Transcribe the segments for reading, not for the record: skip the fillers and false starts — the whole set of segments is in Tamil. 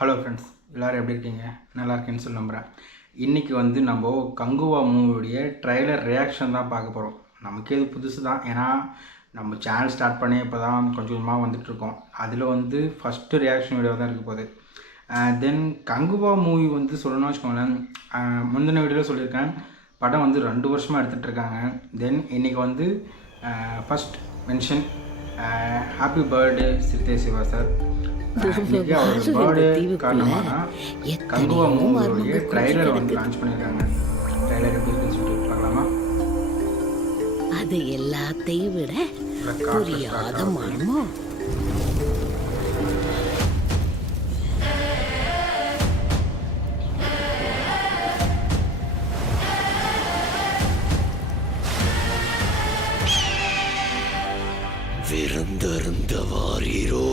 ஹலோ ஃப்ரெண்ட்ஸ், எல்லோரும் எப்படி இருக்கீங்க? நல்லா இருக்கேன்னு சொல்லி நம்புகிறேன். இன்றைக்கி வந்து நம்ம கங்குவா மூவியுடைய ட்ரைலர் ரியாக்ஷன் தான் பார்க்க போகிறோம். நமக்கே இது புதுசு தான், ஏன்னா நம்ம சேனல் ஸ்டார்ட் பண்ணி இப்போ தான் கொஞ்சம் கொஞ்சமாக வந்துட்டுருக்கோம். அதில் வந்து ஃபஸ்ட்டு ரியாக்ஷன் வீடியோ தான் இருக்க போகுது. தென் கங்குவா மூவி வந்து சொல்லணும்னு வச்சுக்கோங்களேன், முந்தின வீடியோவில் சொல்லியிருக்கேன், படம் வந்து 2 வருஷமாக எடுத்துகிட்ருக்காங்க. தென் இன்றைக்கி வந்து first mention happy birthday Siruthai Siva sir. இன்றைக்கி அவரோட பர்த்டே காரணமாக கங்குவா மூவியோடைய ட்ரைலர் வந்து லான்ச் பண்ணியிருக்காங்க. ட்ரைலர் எப்படி இருக்குன்னு சொல்லிட்டு பார்க்கலாமா? அது எல்லாத்தையும் விட புரியாத மர்மம். விருந்தருந்த வாரீரோ?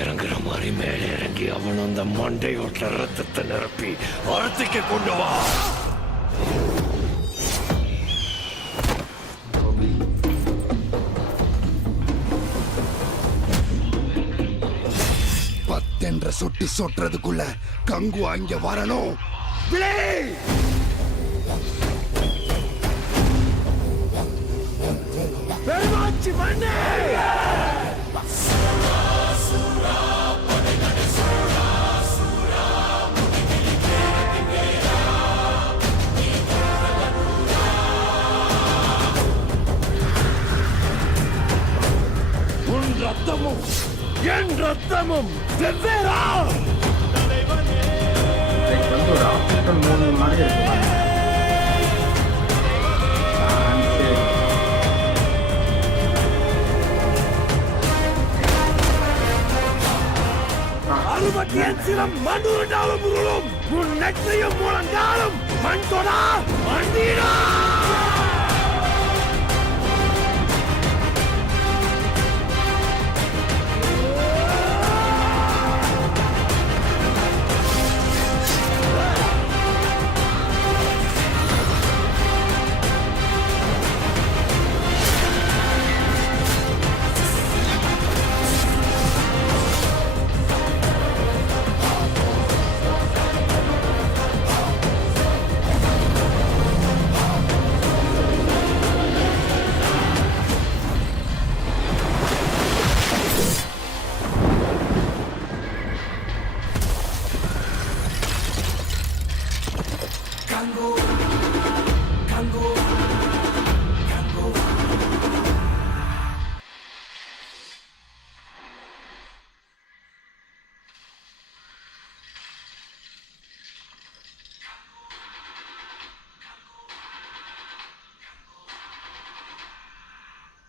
இறங்குற மாதிரி மேலே இறங்கி அவன் அந்த மண்டையோட்ட ரத்தத்தை நிரப்பி அழுத்திக்க கொண்டு வா. பத்தென்ற சொட்டு சொட்டுறதுக்குள்ள கங்கு அங்க வரணும். பெருமாச்சி மண்ணே ரத்தமும் என் ரத்தமும் வெவ்வேறா? ஒரு ஆப்ஷன் மூணு மாதிரி இருக்கு. அறுபத்தியன் சிலம் மண்ணுருண்டாலும் உருளும் உன் நெற்றையும் முழங்காலும் மண் தொடா மண்டீரா.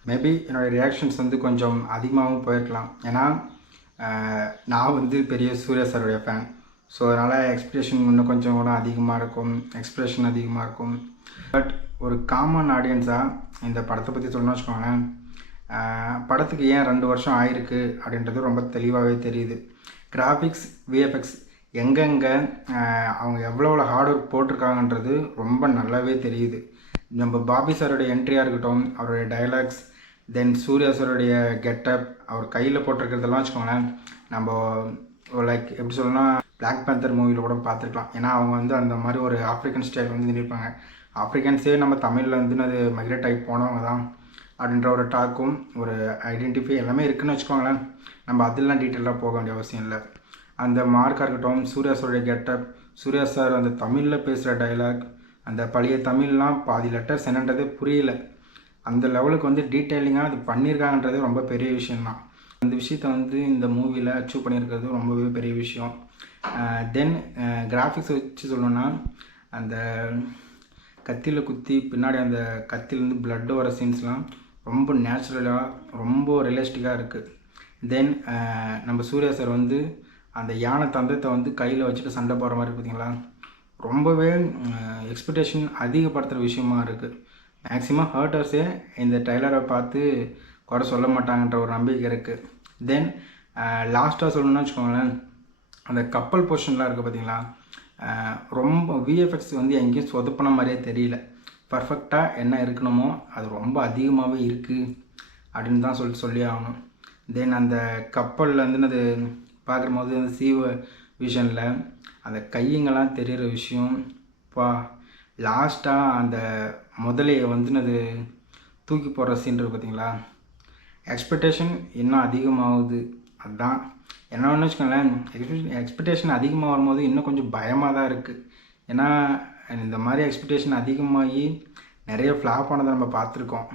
மேபி என்னோடய ரியாக்ஷன்ஸ் வந்து கொஞ்சம் அதிகமாகவும் போயிருக்கலாம். ஏன்னா நான் வந்து பெரிய சூர்யா சாருடைய ஃபேன். ஸோ அதனால் எக்ஸ்பிரஷன் இன்னும் கொஞ்சம் கூட அதிகமாக இருக்கும், எக்ஸ்ப்ரெஷன் அதிகமாக இருக்கும். பட் ஒரு காமன் ஆடியன்ஸாக இந்த படத்தை பற்றி சொல்லணும்னு வச்சுக்கோங்களேன், படத்துக்கு ஏன் 2 வருஷம் ஆயிருக்கு அப்படின்றது ரொம்ப தெளிவாகவே தெரியுது. கிராஃபிக்ஸ், விஎஃப்எக்ஸ் எங்கெங்கே அவங்க எவ்வளோ ஹார்ட் ஒர்க் போட்டிருக்காங்கன்றது ரொம்ப நல்லாவே தெரியுது. நம்ம பாபி சாரோடைய என்ட்ரியாக இருக்கட்டும், அவருடைய டைலாக்ஸ், தென் சூர்யா சாருடைய கெட்டப், அவர் கையில் போட்டிருக்கிறதெல்லாம் வச்சுக்கோங்களேன், நம்ம லைக் எப்படி சொல்லணும்னா பிளாக் பேந்தர் மூவியில் கூட பார்த்துருக்கலாம். ஏன்னா அவங்க வந்து அந்த மாதிரி ஒரு ஆஃப்ரிக்கன் ஸ்டைல் வந்து நினைப்பாங்க. ஆஃப்ரிக்கன்ஸே நம்ம தமிழில் வந்து அது மைக்ரேட் ஆகி போனவங்க தான் அப்படின்ற ஒரு டாக்கும் ஒரு ஐடென்டிஃபை எல்லாமே இருக்குதுன்னு வச்சுக்கோங்களேன். நம்ம அதெல்லாம் டீட்டெயிலாக போக வேண்டிய அவசியம் இல்லை. அந்த மார்க்காக இருக்கட்டும், சூர்யா சாருடைய கெட்டப், சூர்யா சார் அந்த தமிழில் பேசுகிற டைலாக், அந்த பழைய தமிழ்லாம் பாதி லெட்டர்ஸ் என்னன்றதே புரியல. அந்த லெவலுக்கு வந்து டீட்டெயிலிங்காக அது பண்ணியிருக்காங்கன்றது ரொம்ப பெரிய விஷயந்தான். அந்த விஷயத்த வந்து இந்த மூவியில் அச்சீவ் பண்ணியிருக்கிறது ரொம்பவே பெரிய விஷயம். தென் கிராஃபிக்ஸ் வச்சு சொல்லணுன்னா, அந்த கத்தியில் குத்தி பின்னாடி அந்த கத்திலேருந்து பிளட்டு வர சீன்ஸ்லாம் ரொம்ப நேச்சுரலாக ரொம்ப ரியலிஸ்டிக்காக இருக்குது. தென் நம்ம சூர்யா சார் வந்து அந்த யானை தந்தத்தை வந்து கையில் வச்சுட்டு சண்டை போடுற மாதிரி பார்த்தீங்களா, ரொம்பவே எக்ஸ்பெக்டேஷன் அதிகப்படுத்துகிற விஷயமா இருக்குது. மேக்ஸிமம் ஹர்ட்டர்ஸே இந்த ட்ரைலரை பார்த்து குறை சொல்ல மாட்டாங்கன்ற ஒரு நம்பிக்கை இருக்குது. தென் லாஸ்ட்டாக சொல்லணும்னு வச்சுக்கோங்களேன், அந்த கப்பல் போர்ஷன்லாம் இருக்குது பார்த்தீங்களா, ரொம்ப விஎஃப்எக்ஸ் வந்து எங்கேயும் சொதப்பின மாதிரியே தெரியல. பர்ஃபெக்டாக என்ன இருக்கணுமோ அது ரொம்ப அதிகமாகவே இருக்குது அப்படின்னு தான் சொல்லி ஆகணும். தென் அந்த கப்பலில் வந்து அது பார்க்கும்போது அந்த விஷனில் அந்த கையங்கெல்லாம் தெரிகிற விஷயம் லாஸ்ட்டாக அந்த முதலையை வந்து அது தூக்கி போடுற சீன் இருக்குது பார்த்தீங்களா. எக்ஸ்பெக்டேஷன் இன்னும் அதிகமாகுது. அதுதான் என்னன்னு வச்சுக்கோங்களேன், எக்ஸ்பெக்டேஷன் அதிகமாக வரும்போது இன்னும் கொஞ்சம் பயமாக தான் இருக்குது. ஏன்னா இந்த மாதிரி எக்ஸ்பெக்டேஷன் அதிகமாகி நிறைய ஃப்ளாப் ஆனதை நம்ம பார்த்துருக்கோம்.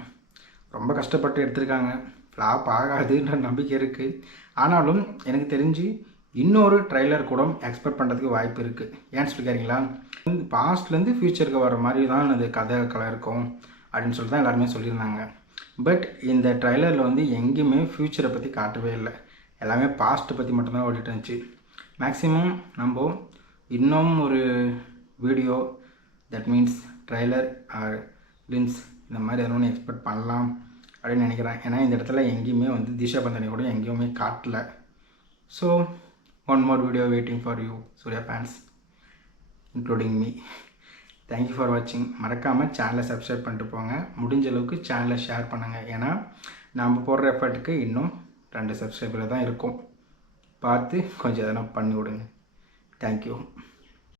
ரொம்ப கஷ்டப்பட்டு எடுத்திருக்காங்க, ஃப்ளாப் ஆகாதுன்ற நம்பிக்கை இருக்குது. ஆனாலும் எனக்கு தெரிஞ்சு இன்னொரு ட்ரைலர் கூட எக்ஸ்பெக்ட் பண்ணுறதுக்கு வாய்ப்பு இருக்குது. ஏன்னு சொல்லி கேட்குறீங்களா, பாஸ்ட்லேருந்து ஃப்யூச்சருக்கு வர மாதிரி தான் அது கதை இருக்கும் அப்படின்னு சொல்லிட்டு தான் எல்லாருமே சொல்லியிருந்தாங்க. பட் இந்த ட்ரைலரில் வந்து எங்கேயுமே ஃப்யூச்சரை பற்றி காட்டவே இல்லை, எல்லாமே பாஸ்ட்டை பற்றி மட்டும்தான் ஓடிட்டு இருந்துச்சு. மேக்ஸிமம் நம்ம இன்னும் ஒரு video that means trailer or glimpse இந்த மாதிரி எதனா எக்ஸ்பெக்ட் பண்ணலாம் அப்படின்னு நினைக்கிறேன். ஏன்னா இந்த இடத்துல எங்கேயுமே வந்து திஷா பந்தனி கூட எங்கேயுமே காட்டல. So one more video waiting for you Suriya fans including me. Thank you for வாட்சிங். மறக்காமல் சேனலை சப்ஸ்கிரைப் பண்ணிட்டு போங்க. முடிஞ்ச அளவுக்கு சேனலை ஷேர் பண்ணுங்கள். ஏன்னா நம்ம போடுற எஃபர்ட்டுக்கு இன்னும் 2 சப்ஸ்கிரைபர் தான் இருக்கும். பார்த்து கொஞ்சம் எதனா பண்ணி விடுங்க. தேங்க்யூ.